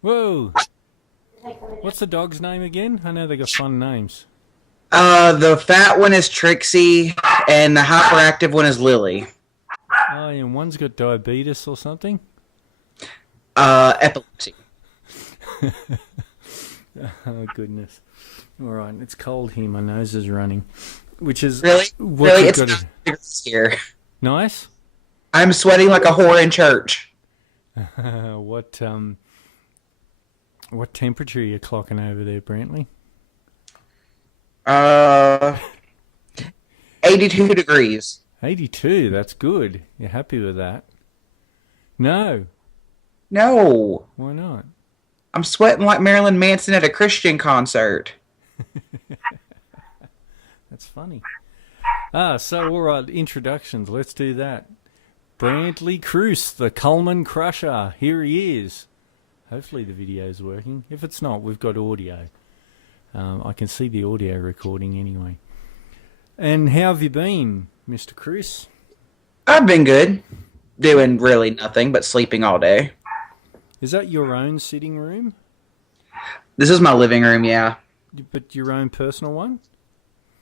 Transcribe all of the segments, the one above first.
Whoa! What's the dog's name again? I know they got fun names. The fat one is Trixie, and the hyperactive one is Lily. Oh, and one's got diabetes or something? Epilepsy. Oh, goodness. All right, it's cold here. My nose is running. Which is Really? what Really? you've It's got not to... degrees here. Nice? I'm sweating like a whore in church. What temperature are you clocking over there, Brantley? Uh, 82 degrees. 82, that's good. You're happy with that? No. No. Why not? I'm sweating like Marilyn Manson at a Christian concert. That's funny. So all right, introductions. Let's do that. Brandtley Cruce, the Coleman Crusher. Here he is. Hopefully the video's working. If it's not, we've got audio. I can see the audio recording anyway. And how have you been, Mr. Cruce? I've been good. Doing really nothing but sleeping all day. Is that your own sitting room? This is my living room, yeah. But your own personal one?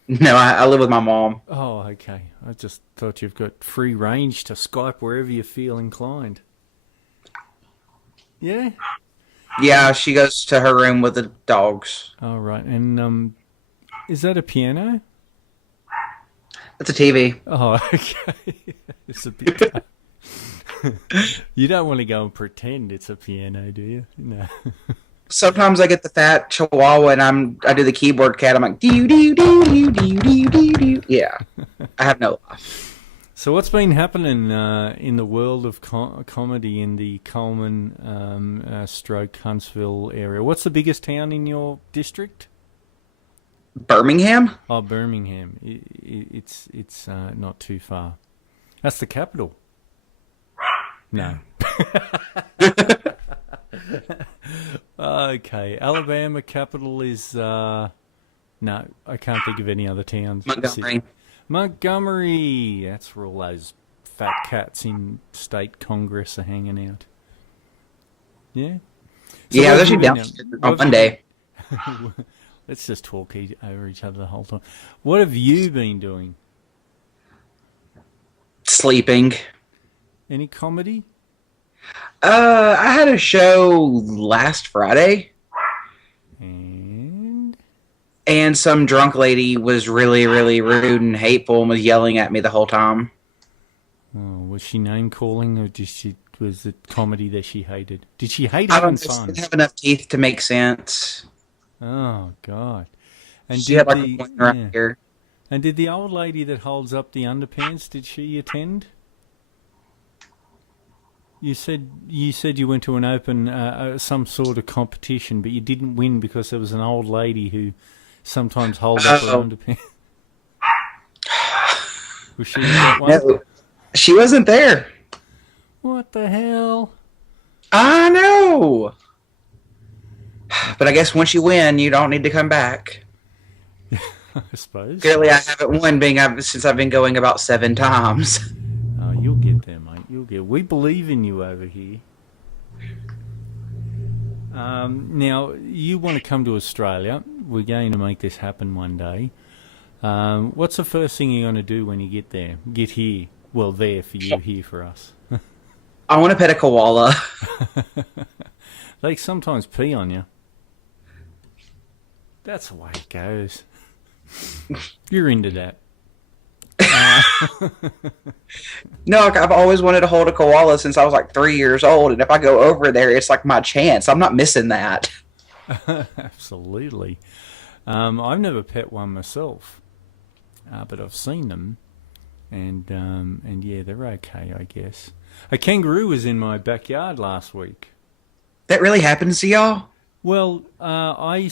No, I live with my mom. Oh, okay. I just thought you've got free range to Skype wherever you feel inclined. Yeah? Yeah, she goes to her room with the dogs. All right. And is that a piano? It's a TV. Oh, okay. It's a bit... You don't want to go and pretend it's a piano, do you? No. Sometimes I get the fat chihuahua and I do the keyboard cat. I'm like, do do do do do do do do. Yeah, I have no life. So what's been happening in the world of comedy in the Coleman stroke Huntsville area? What's the biggest town in your district? Birmingham? Oh, Birmingham. It's not too far. That's the capital. No. Okay. Alabama capital is no, I can't think of any other towns. Montgomery. Montgomery. That's where all those fat cats in state Congress are hanging out. Yeah. So Yeah, what there's have actually you down been on Monday. Let's just talk over each other the whole time. What have you been doing? Sleeping. Any comedy? I had a show last Friday, And and some drunk lady was really, really rude and hateful and was yelling at me the whole time. oh, was she name calling, or was it comedy that she hated? Did she hate I having don't know, she fun? didn't have enough teeth to make sense. Oh God! And She did had like a the point right here. and did the old lady that holds up the underpants? Did she attend? You said you went to an open some sort of competition, but you didn't win because there was an old lady who sometimes holds up her Oh. underpants. Was she in that one? No, she wasn't there. What the hell? I know. But I guess once you win, you don't need to come back. I suppose. Clearly, I haven't won since I've been going about 7 times. Oh, you'll get there, mate. You'll get. We believe in you over here. Now, you want to come to Australia. We're going to make this happen one day. What's the first thing you're going to do when you get there? Get here. Well, there for you, here for us. I want to pet a koala. They sometimes pee on you. That's the way it goes. You're into that. No, like, I've always wanted to hold a koala since I was like 3 years old, and if I go over there, it's like my chance. I'm not missing that. Absolutely. I've never pet one myself, but I've seen them, and yeah, they're okay, I guess. A kangaroo was in my backyard last week. That really happens to y'all? Well, I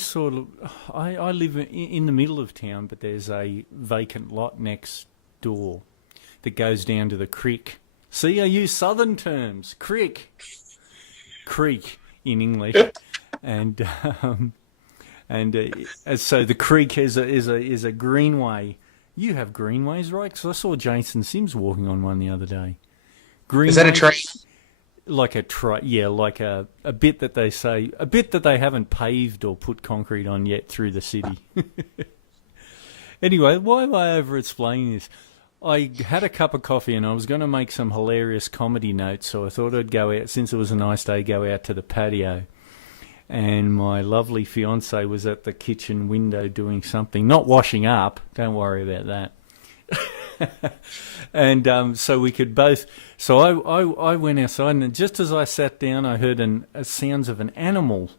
live in the middle of town, but there's a vacant lot next door that goes down to the creek. See, I use southern terms. Creek in English, and so the creek is a greenway. You have greenways, right? Because I saw Jason Sims walking on one the other day. Greenways, Is that a train? like a bit that they say, a bit that they haven't paved or put concrete on yet through the city. Anyway, why am I over explaining this? I had a cup of coffee and I was going to make some hilarious comedy notes, so I thought I'd go out, since it was a nice day, go out to the patio. And my lovely fiance was at the kitchen window doing something, not washing up, don't worry about that. And so we could both, so I went outside, and just as I sat down, I heard sounds of an animal,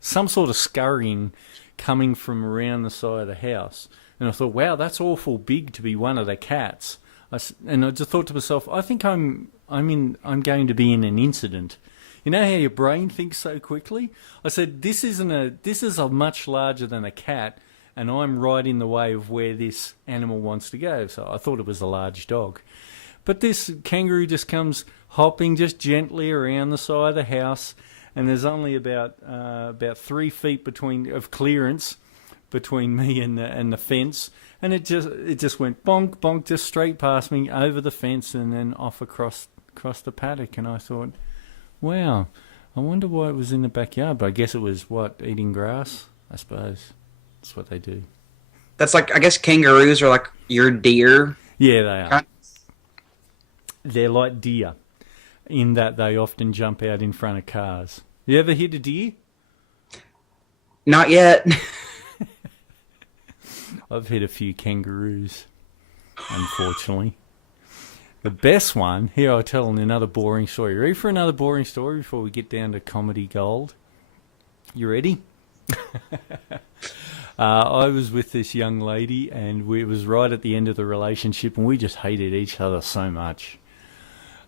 some sort of scurrying coming from around the side of the house. And I thought, wow, that's awful big to be one of the cats. And I just thought to myself, I think I'm going to be in an incident. You know how your brain thinks so quickly? I said, this is a much larger than a cat, and I'm right in the way of where this animal wants to go. So I thought it was a large dog. But this kangaroo just comes hopping just gently around the side of the house, and there's only about 3 feet of clearance between me and the fence, and it just went bonk bonk just straight past me over the fence and then off across the paddock. And I thought, wow, I wonder why it was in the backyard. But I guess it was eating grass. I suppose that's what they do. That's like, I guess kangaroos are like your deer. Yeah, they are. They're like deer in that they often jump out in front of cars. You ever hit a deer? Not yet. I've hit a few kangaroos, unfortunately. The best one, here I'll tell another boring story. Ready for another boring story before we get down to comedy gold? You ready? I was with this young lady, and it was right at the end of the relationship, and we just hated each other so much.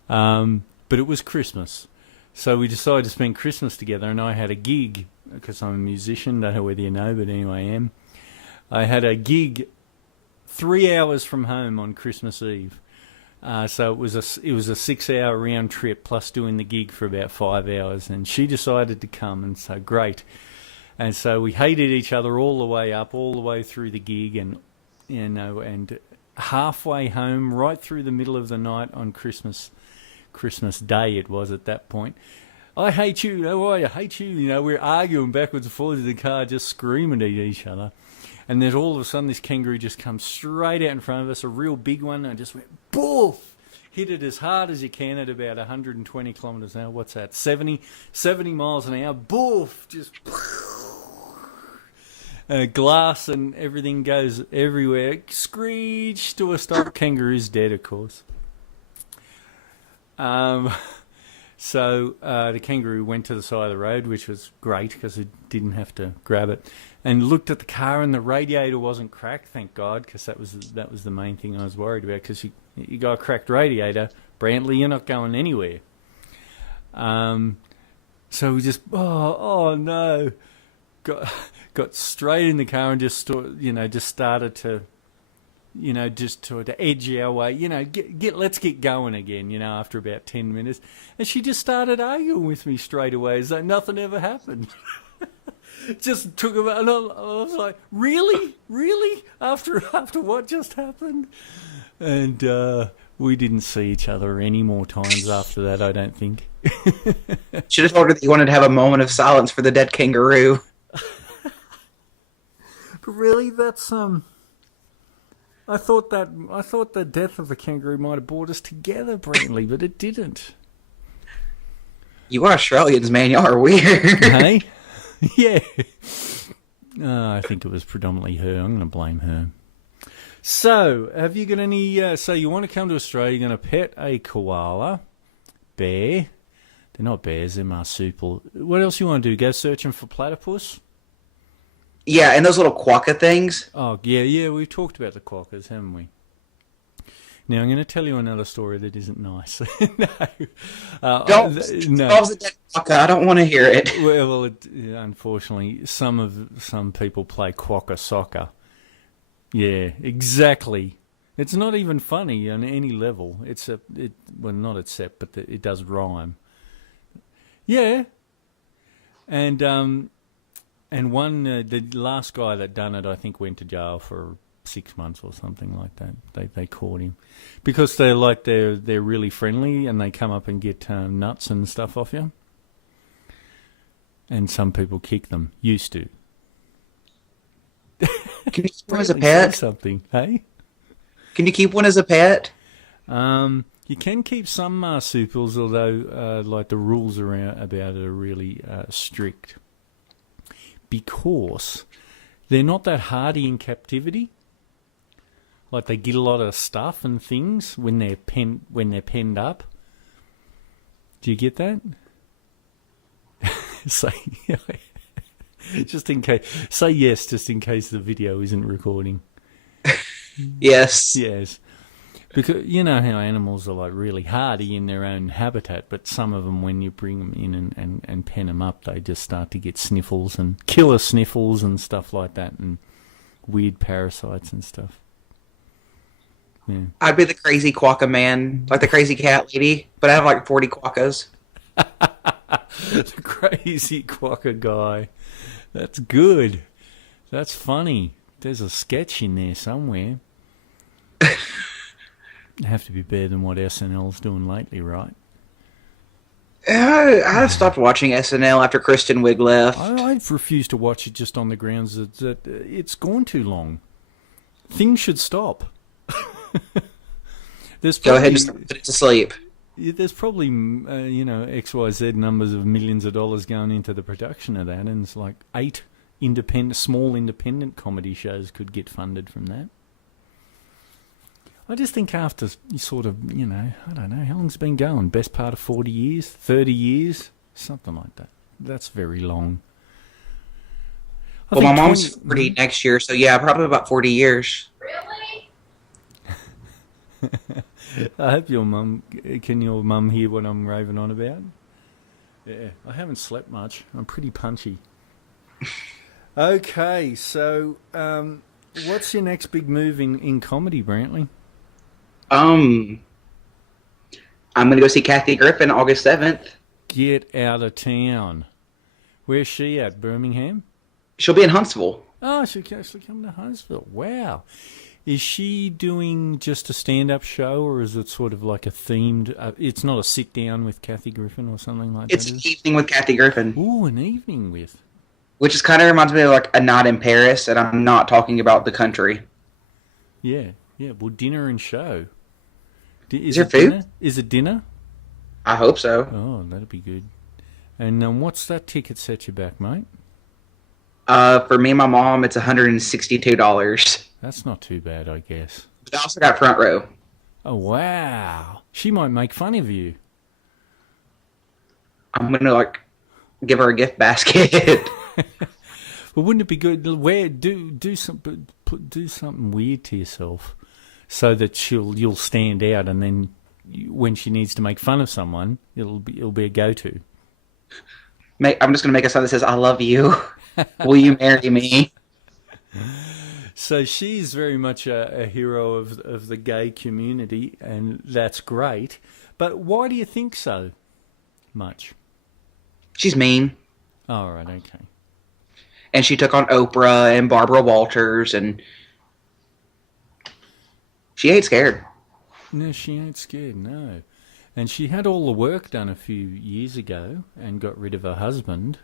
But it was Christmas. So we decided to spend Christmas together, and I had a gig, because I'm a musician, don't know whether you know, but anyway I am. I had a gig 3 hours from home on Christmas Eve. So it was a 6-hour round trip plus doing the gig for about 5 hours, and she decided to come, and so great. And so we hated each other all the way up, all the way through the gig, and and halfway home, right through the middle of the night on Christmas Day it was at that point. I hate you, oh I hate you, we're arguing backwards and forwards in the car, just screaming at each other. And then all of a sudden this kangaroo just comes straight out in front of us, a real big one, and just went boof! Hit it as hard as you can at about 120 kilometres an hour. What's that? 70 miles an hour. Boof! Just glass and everything goes everywhere. Screech to a stop. Kangaroo's dead, of course. So the kangaroo went to the side of the road, which was great because it didn't have to grab it, and looked at the car, and the radiator wasn't cracked, thank God, because that was the main thing I was worried about, because you got a cracked radiator, Brandtley, you're not going anywhere. So we just, oh no, got straight in the car and just started to, just to edge our way, let's get going again, after about 10 minutes. And she just started arguing with me straight away as though nothing ever happened. Just took about, and I was like, really? After what just happened? And we didn't see each other any more times after that, I don't think. Should have told her that you wanted to have a moment of silence for the dead kangaroo. But really, that's I thought the death of the kangaroo might have brought us together, Brandtley, but it didn't. You Australians, man, y'all are weird. Hey? Yeah. I think it was predominantly her. I'm going to blame her. So, have you got any... so you want to come to Australia, you're going to pet a koala, bear. They're not bears, they're marsupial. What else you want to do? Go searching for platypus? Yeah, and those little quokka things. Oh, yeah, we've talked about the quokkas, haven't we? Now, I'm going to tell you another story that isn't nice. No. Don't. No. The dead quokka. I don't want to hear it. Well, unfortunately, some people play quokka soccer. Yeah, exactly. It's not even funny on any level. Not except, but it does rhyme. Yeah. And one, the last guy that done it, I think, went to jail for 6 months or something like that. They caught him because they're really friendly and they come up and get nuts and stuff off you. And some people kick them. Used to. Can you keep one as a pet? Something, hey? Can you keep one as a pet? You can keep some marsupials, although like the rules around about it are really strict because they're not that hardy in captivity. Like they get a lot of stuff and things when they're penned up. Do you get that? Say just in case. Say yes, just in case the video isn't recording. Yes. Yes. Because you know how animals are like really hardy in their own habitat, but some of them, when you bring them in and pen them up, they just start to get sniffles and killer sniffles and stuff like that, and weird parasites and stuff. Yeah. I'd be the crazy quokka man, like the crazy cat lady, but I have like 40 quokkas. The crazy quokka guy. That's good. That's funny. There's a sketch in there somewhere. Have to be better than what SNL's doing lately, right? I've stopped watching SNL after Kristen Wiig left. I've refused to watch it just on the grounds that it's gone too long. Things should stop. Go ahead and put it to sleep. There's probably, XYZ numbers of millions of dollars going into the production of that, and it's like 8 small independent comedy shows could get funded from that. I just think after you sort of, I don't know, how long's it been going? Best part of 40 years? 30 years? Something like that. That's very long. Well, my mom's 40 next year, so yeah, probably about 40 years. Really? I hope your mum hear what I'm raving on about? Yeah, I haven't slept much. I'm pretty punchy. Okay, so what's your next big move in comedy, Brandtley? I'm going to go see Kathy Griffin August 7th. Get out of town. Where's she at? Birmingham? She'll be in Huntsville. Oh, she can actually come to Huntsville. Wow. Is she doing just a stand-up show, or is it sort of like a themed... it's not a sit-down with Kathy Griffin or something like that? It's an evening with Kathy Griffin. Ooh, an evening with... Which is kind of reminds me of like A Night in Paris, and I'm not talking about the country. Yeah. Well, dinner and show. Is there food? Dinner? Is it dinner? I hope so. Oh, that'd be good. And what's that ticket set you back, mate? For me and my mom, it's $162. That's not too bad, I guess. But I also got front row. Oh, wow. She might make fun of you. I'm going to, give her a gift basket. Well, wouldn't it be good? Do something weird to yourself so that you'll stand out, and then when she needs to make fun of someone, it'll be a go-to. I'm just going to make a sign that says, "I love you. Will you marry me?" So she's very much a hero of the gay community, and that's great. But why do you think so much? She's mean. All right, okay. And she took on Oprah and Barbara Walters, and she ain't scared. No, she ain't scared, no. And she had all the work done a few years ago and got rid of her husband.